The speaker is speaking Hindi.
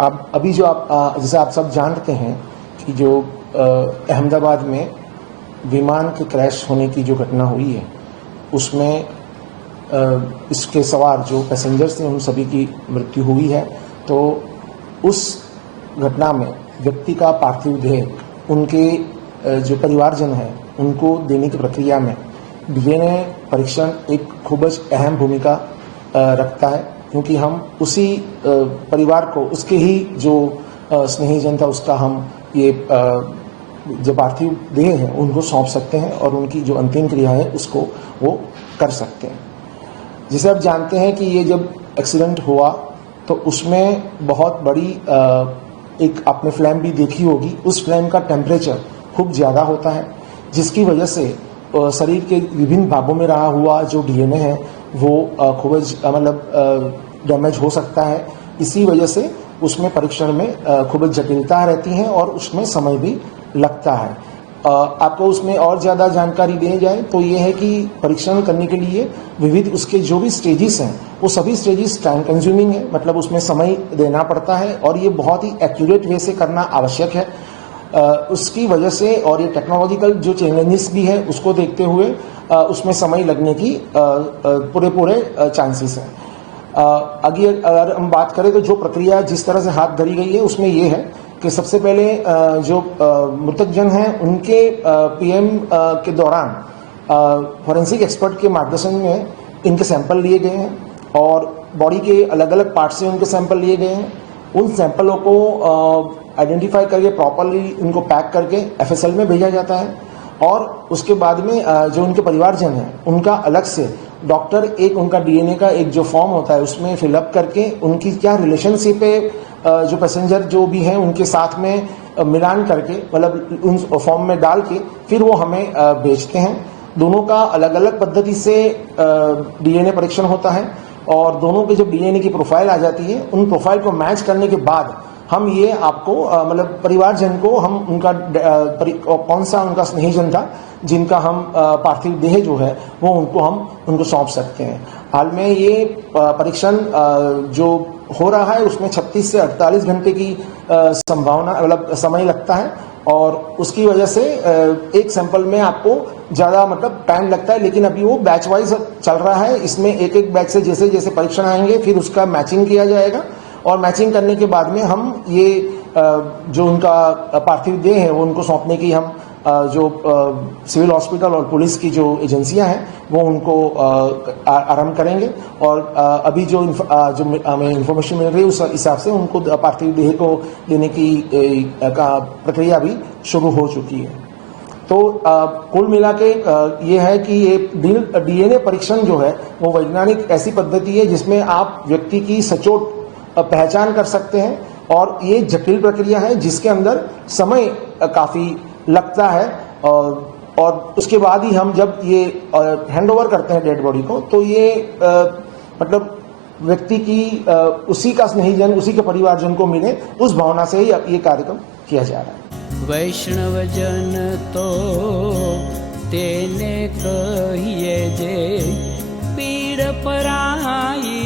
आप अभी जो आप जैसे आप सब जानते हैं कि जो अहमदाबाद में विमान के क्रैश होने की जो घटना हुई है उसमें इसके सवार जो पैसेंजर्स थे उन सभी की मृत्यु हुई है। तो उस घटना में व्यक्ति का पार्थिव देह उनके जो परिवारजन हैं उनको देने की प्रक्रिया में डीएनए परीक्षण एक खूब अहम भूमिका रखता है, क्योंकि हम उसी परिवार को उसके ही जो स्नेहीजन था उसका हम ये जो पार्थिव देह है उनको सौंप सकते हैं और उनकी जो अंतिम क्रिया है उसको वो कर सकते हैं। जैसे आप जानते हैं कि ये जब एक्सीडेंट हुआ तो उसमें बहुत बड़ी एक आपने फ्लेम भी देखी होगी, उस फ्लेम का टेम्परेचर खूब ज़्यादा होता है, जिसकी वजह से शरीर के विभिन्न भागों में रहा हुआ जो डीएनए है वो खूब मतलब डैमेज हो सकता है। इसी वजह से उसमें परीक्षण में खूब जटिलता रहती है और उसमें समय भी लगता है। आपको उसमें और ज़्यादा जानकारी देनी जाए तो ये है कि परीक्षण करने के लिए विविध उसके जो भी स्टेजेस हैं वो सभी स्टेजेस टाइम कंज्यूमिंग है, मतलब उसमें समय देना पड़ता है और ये बहुत ही एक्यूरेट वे से करना आवश्यक है। उसकी वजह से और ये टेक्नोलॉजिकल जो चैलेंजेस भी है उसको देखते हुए उसमें समय लगने की पूरे चांसेस हैं। अगर हम बात करें तो जो प्रक्रिया जिस तरह से हाथ धरी गई है उसमें ये है कि सबसे पहले जो मृतक जन हैं उनके पीएम के दौरान फॉरेंसिक एक्सपर्ट के मार्गदर्शन में इनके सैंपल लिए गए हैं और बॉडी के अलग अलग पार्ट से उनके सैंपल लिए गए हैं। उन सैंपलों को आइडेंटिफाई करके प्रॉपरली उनको पैक करके एफएसएल में भेजा जाता है और उसके बाद में जो उनके परिवारजन हैं उनका अलग से डॉक्टर एक उनका डीएनए का एक जो फॉर्म होता है उसमें फिलअप करके उनकी क्या रिलेशनशिप है जो पैसेंजर जो भी हैं उनके साथ में मिलान करके मतलब उन फॉर्म में डाल के फिर वो हमें भेजते हैं। दोनों का अलग अलग पद्धति से डीएनए परीक्षण होता है और दोनों के जब डीएनए की प्रोफाइल आ जाती है उन प्रोफाइल को मैच करने के बाद हम ये आपको मतलब परिवारजन को हम उनका कौन सा उनका स्नेहीजन था जिनका हम पार्थिव देह जो है वो उनको सौंप सकते हैं। हाल में ये परीक्षण जो हो रहा है उसमें 36 से 48 घंटे की संभावना मतलब समय लगता है और उसकी वजह से एक सैंपल में आपको ज़्यादा मतलब टाइम लगता है, लेकिन अभी वो बैच वाइज चल रहा है। इसमें एक एक बैच से जैसे जैसे परीक्षण आएंगे फिर उसका मैचिंग किया जाएगा और मैचिंग करने के बाद में हम ये जो उनका पार्थिव देह है वो उनको सौंपने की हम जो सिविल हॉस्पिटल और पुलिस की जो एजेंसियां हैं वो उनको आरंभ करेंगे और अभी जो हमें इंफॉर्मेशन मिल रही है उस हिसाब से उनको पार्थिव देह को देने की प्रक्रिया भी शुरू हो चुकी है। तो कुल मिला के ये है कि ये डीएनए परीक्षण जो है वो वैज्ञानिक ऐसी पद्धति है जिसमें आप व्यक्ति की सचोट पहचान कर सकते हैं और ये जटिल प्रक्रिया है जिसके अंदर समय काफ़ी लगता है और उसके बाद ही हम जब ये हैंडओवर करते हैं डेड बॉडी को तो ये मतलब व्यक्ति की उसी का स्नेहीजन उसी के परिवारजन को मिले उस भावना से ही ये कार्यक्रम किया जा रहा है। वैष्णव जन तो तेने कहिए जे पीड़ पराई